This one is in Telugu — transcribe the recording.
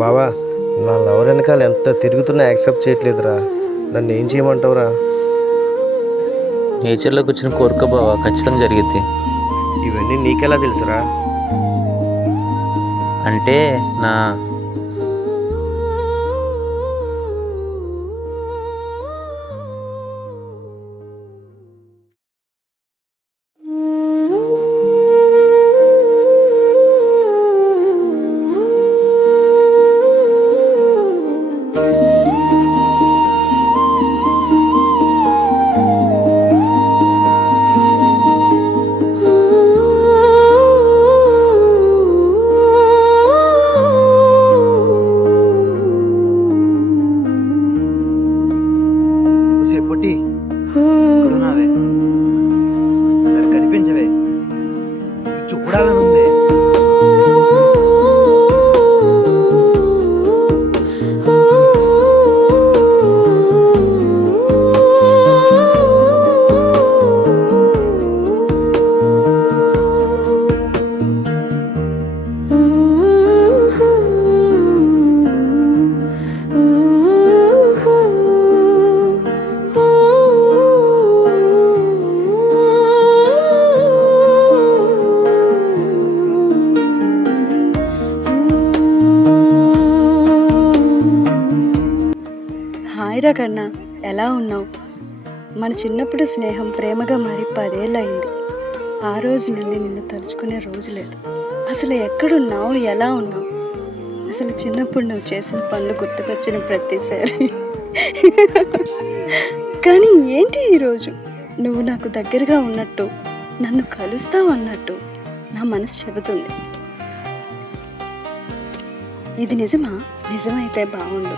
బావా, నా లవర్ వెనకాల ఎంత తిరుగుతున్నా యాక్సెప్ట్ చేయట్లేదురా. నన్ను ఏం చేయమంటావురా? నేచర్లోకి వచ్చిన కోరిక బావ ఖచ్చితంగా జరిగిద్ది. ఇవన్నీ నీకెలా తెలుసురా? అంటే నా పొట్టి ఎక్కడున్నావే? సరే కనిపించవే, చూడాలని ఉంది. హాయ్రా కన్నా, ఎలా ఉన్నావు? మన చిన్నప్పుడు స్నేహం ప్రేమగా మారి 10 ఏళ్ళు అయింది. ఆ రోజు నుండి నిన్ను తలుచుకునే రోజు లేదు. అసలు ఎక్కడున్నావు, ఎలా ఉన్నావు? అసలు చిన్నప్పుడు నువ్వు చేసిన పనులు గుర్తుకొచ్చిన ప్రతిసారి కానీ ఏంటి ఈరోజు నువ్వు నాకు దగ్గరగా ఉన్నట్టు, నన్ను కలుస్తావు అన్నట్టు నా మనసు చెబుతుంది. ఇది నిజమా? నిజమైతే బాగుండు.